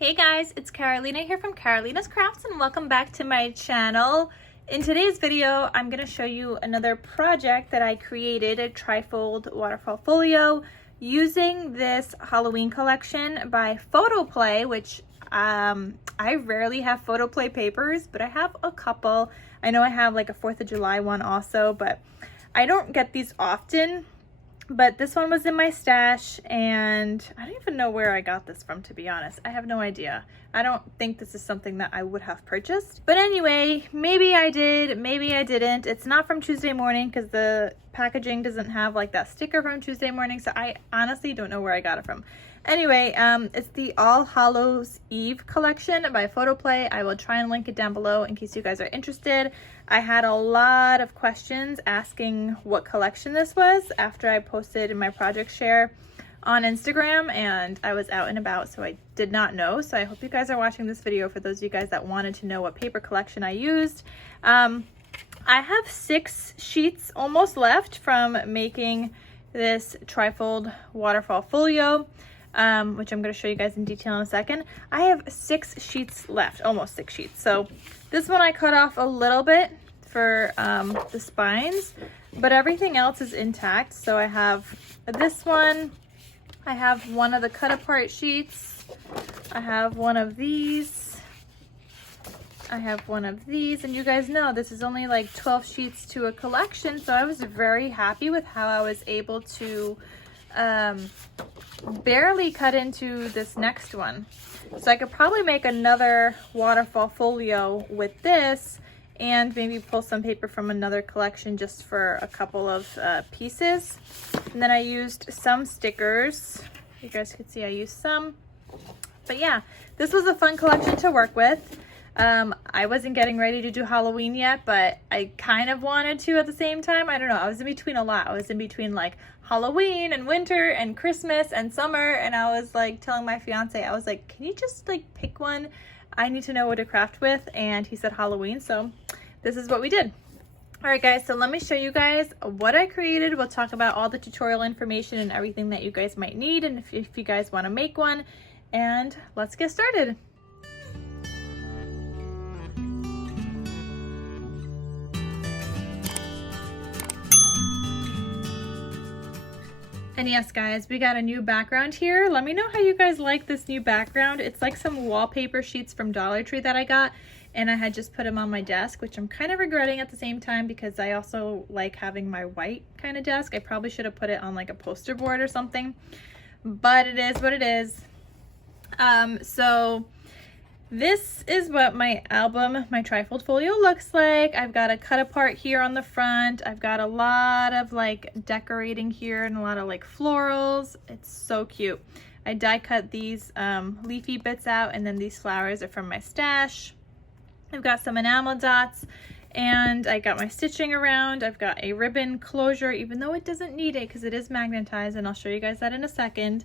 Hey guys, it's Carolina here from KarolinasKrafts and welcome back to my channel. In today's video, I'm going to show you another project that I created, a Trifold Waterfall Folio, using this Halloween collection by PhotoPlay, which I rarely have PhotoPlay papers, but I have a couple. I know I have like a 4th of July one also, but I don't get these often. But this one was in my stash, and I don't even know where I got this from, to be honest. I have no idea. I don't think this is something that I would have purchased. But anyway, maybe I did, maybe I didn't. It's not from Tuesday Morning because the packaging doesn't have like that sticker from Tuesday Morning, so I honestly don't know where I got it from. Anyway, it's the All Hallows Eve collection by PhotoPlay. I will try and link it down below in case you guys are interested. I had a lot of questions asking what collection this was after I posted my project share on Instagram, and I was out and about, so I did not know. So I hope you guys are watching this video for those of you guys that wanted to know what paper collection I used. I have 6 sheets almost left from making this Trifold Waterfall Folio, which I'm going to show you guys in detail in a second. I have 6 sheets left, almost 6 sheets. So this one I cut off a little bit for the spines, but everything else is intact. So I have this one, I have one of the cut apart sheets, I have one of these, I have one of these, and you guys know this is only like 12 sheets to a collection, so I was very happy with how I was able to barely cut into this next one. So I could probably make another waterfall folio with this and maybe pull some paper from another collection just for a couple of pieces. And then I used some stickers. You guys could see I used some. But yeah, this was a fun collection to work with. I wasn't getting ready to do Halloween yet, but I kind of wanted to at the same time. I don't know, I was in between a lot. I was in between like Halloween and winter and Christmas and summer, and I was like telling my fiance, I was like, can you just like pick one? I need to know what to craft with. And he said Halloween, so this is what we did. All right guys, so let me show you guys what I created. We'll talk about all the tutorial information and everything that you guys might need, and if you guys want to make one, and let's get started. And yes guys, we got a new background here. Let me know how you guys like this new background. It's like some wallpaper sheets from Dollar Tree that I got, and I had just put them on my desk, which I'm kind of regretting at the same time because I also like having my white kind of desk. I probably should have put it on like a poster board or something, but it is what it is. So this is what my album, my Trifold Folio looks like. I've got a cut apart here on the front. I've got a lot of like decorating here and a lot of like florals. It's so cute. I die cut these leafy bits out, and then these flowers are from my stash. I've got some enamel dots, and I got my stitching around. I've got a ribbon closure, even though it doesn't need it because it is magnetized, and I'll show you guys that in a second.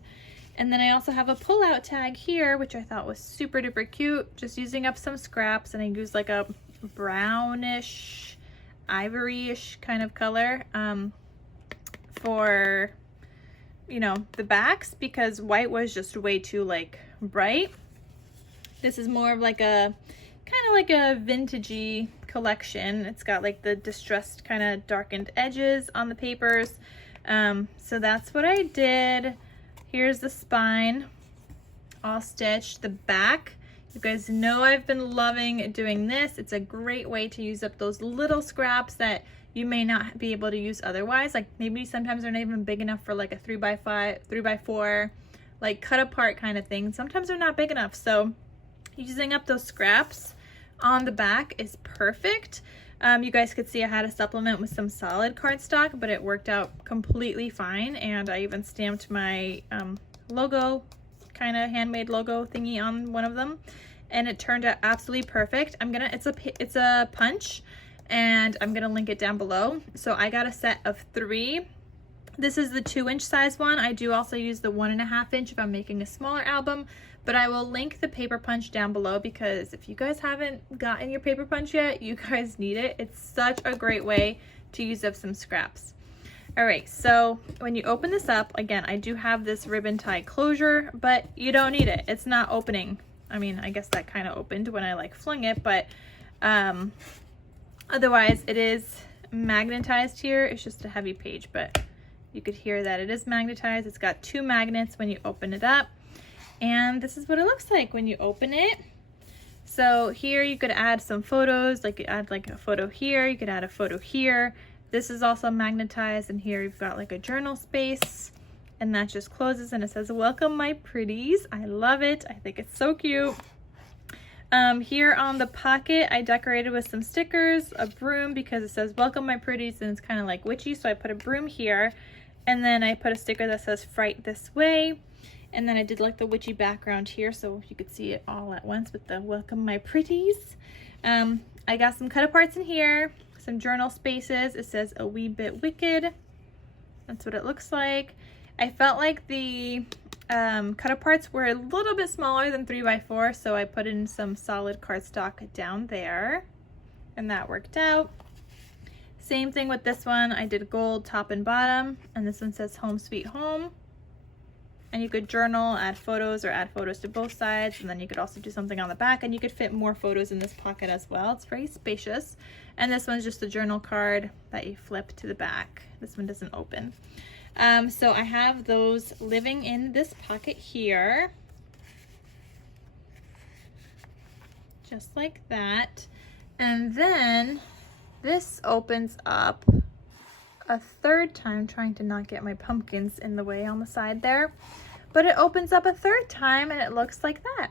And then I also have a pull-out tag here, which I thought was super duper cute. Just using up some scraps, and I used like a brownish, ivory-ish kind of color for, you know, the backs, because white was just way too like bright. This is more of like a kind of like a vintagey collection. It's got like the distressed kind of darkened edges on the papers. So that's what I did. Here's the spine all stitched. The back, you guys know I've been loving doing this. It's a great way to use up those little scraps that you may not be able to use otherwise. Like maybe sometimes they're not even big enough for like a 3x5, 3x4, like cut apart kind of thing. Sometimes they're not big enough. So using up those scraps on the back is perfect. You guys could see I had a supplement with some solid cardstock, but it worked out completely fine. And I even stamped my logo, kind of handmade logo thingy on one of them, and it turned out absolutely perfect. It's a punch, and I'm gonna link it down below. So I got a set of 3. This is the 2-inch size one. I do also use the 1.5 inch if I'm making a smaller album, but I will link the paper punch down below because if you guys haven't gotten your paper punch yet, you guys need it. It's such a great way to use up some scraps. All right, so when you open this up, again, I do have this ribbon tie closure, but you don't need it. It's not opening I mean, I guess that kind of opened when I like flung it, but otherwise it is magnetized here. It's just a heavy page, but you could hear that it is magnetized. It's got 2 magnets when you open it up, and this is what it looks like when you open it. So here you could add some photos, like you add like a photo here, you could add a photo here. This is also magnetized, and here you've got like a journal space, and that just closes and it says, "Welcome my pretties." I love it. I think it's so cute. Here on the pocket, I decorated with some stickers, a broom, because it says "Welcome my pretties" and it's kind of like witchy, so I put a broom here, and then I put a sticker that says "Fright this way." And then I did like the witchy background here, so you could see it all at once with the "Welcome my pretties." I got some cut aparts in here, some journal spaces. It says "A wee bit wicked." That's what it looks like. I felt like the cut aparts were a little bit smaller than 3x4, so I put in some solid cardstock down there, and that worked out. Same thing with this one. I did gold top and bottom, and this one says "Home Sweet Home." And you could journal, add photos, or add photos to both sides, and then you could also do something on the back, and you could fit more photos in this pocket as well. It's very spacious. And this one's just a journal card that you flip to the back. This one doesn't open. So I have those living in this pocket here, just like that. And then this opens up a third time, trying to not get my pumpkins in the way on the side there, but it opens up a third time and it looks like that.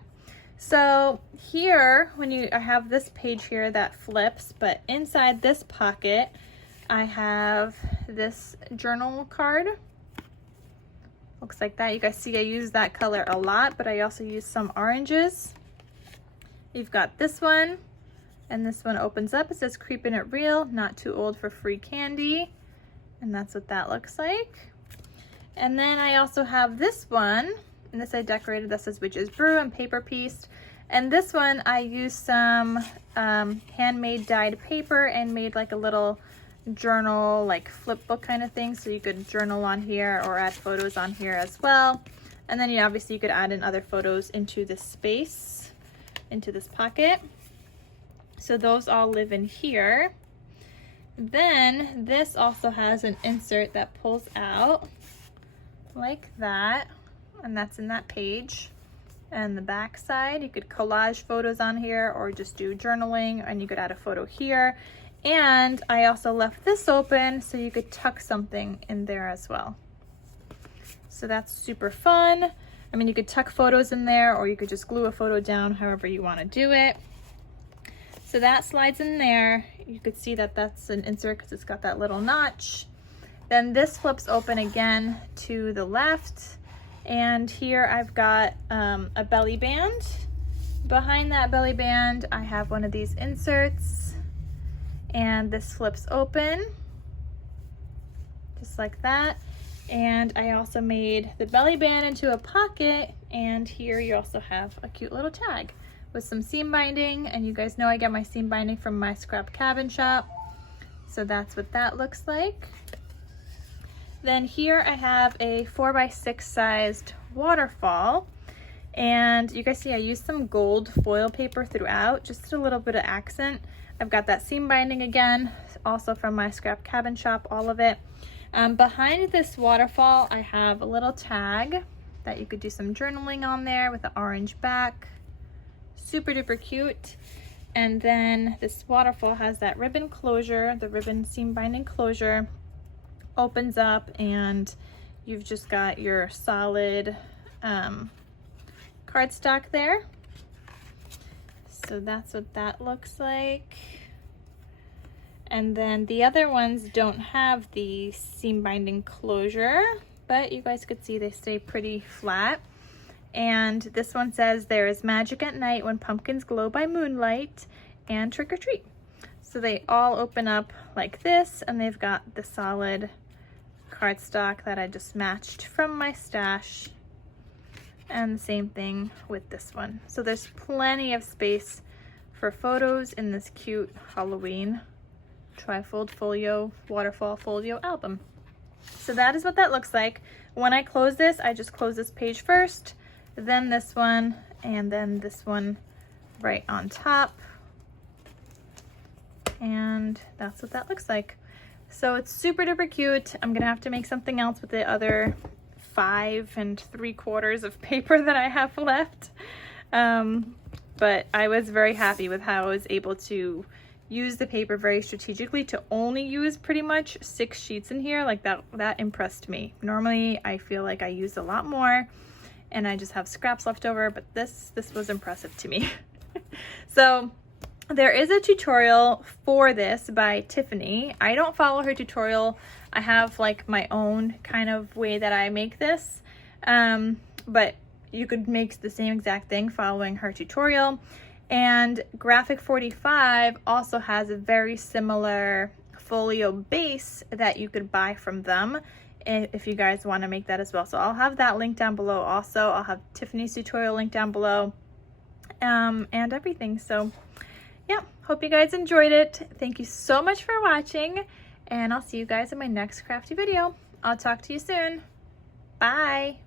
So here, I have this page here that flips, but inside this pocket I have this journal card. Looks like that. You guys see I use that color a lot, but I also use some oranges. You've got this one, and this one opens up. It says "Creepin' It Real, not too old for free candy." And that's what that looks like. And then I also have this one, and this I decorated. That says "Witch's Brew" and paper pieced. And this one I used some handmade dyed paper and made like a little journal, like flip book kind of thing, so you could journal on here or add photos on here as well. And then obviously you could add in other photos into this space, into this pocket. So those all live in here. Then this also has an insert that pulls out like that, and that's in that page. And the back side, you could collage photos on here or just do journaling, and you could add a photo here. And I also left this open so you could tuck something in there as well. So that's super fun. I mean, you could tuck photos in there, or you could just glue a photo down, however you want to do it. So that slides in there. You could see that that's an insert because it's got that little notch. Then this flips open again to the left. And here I've got a belly band. Behind that belly band, I have one of these inserts. And this flips open, just like that. And I also made the belly band into a pocket. And here you also have a cute little tag with some seam binding, and you guys know I get my seam binding from my scrap cabin shop. So that's what that looks like. Then here I have a 4x6 sized waterfall, and you guys see I used some gold foil paper throughout, just a little bit of accent. I've got that seam binding again, also from my scrap cabin shop, all of it. Behind this waterfall I have a little tag that you could do some journaling on there with the orange back. Super duper cute. And then this waterfall has that ribbon closure, the ribbon seam binding closure, opens up, and you've just got your solid cardstock there. So that's what that looks like. And then the other ones don't have the seam binding closure, but you guys could see they stay pretty flat. And this one says, "There is magic at night when pumpkins glow by moonlight, and trick or treat." So they all open up like this, and they've got the solid cardstock that I just matched from my stash. And the same thing with this one. So there's plenty of space for photos in this cute Halloween Trifold Folio Waterfall Folio album. So that is what that looks like. When I close this, I just close this page first, then this one, and then this one right on top. And that's what that looks like. So it's super duper cute. I'm gonna have to make something else with the other 5 3/4 of paper that I have left. But I was very happy with how I was able to use the paper very strategically to only use pretty much 6 sheets in here. Like that impressed me. Normally I feel like I use a lot more and I just have scraps left over, but this was impressive to me. So there is a tutorial for this by Tiffany. I don't follow her tutorial. I have like my own kind of way that I make this, but you could make the same exact thing following her tutorial. And Graphic 45 also has a very similar folio base that you could buy from them if you guys want to make that as well. So I'll have that link down below. Also, I'll have Tiffany's tutorial link down below, and everything. So yeah, hope you guys enjoyed it. Thank you so much for watching, and I'll see you guys in my next crafty video. I'll talk to you soon. Bye.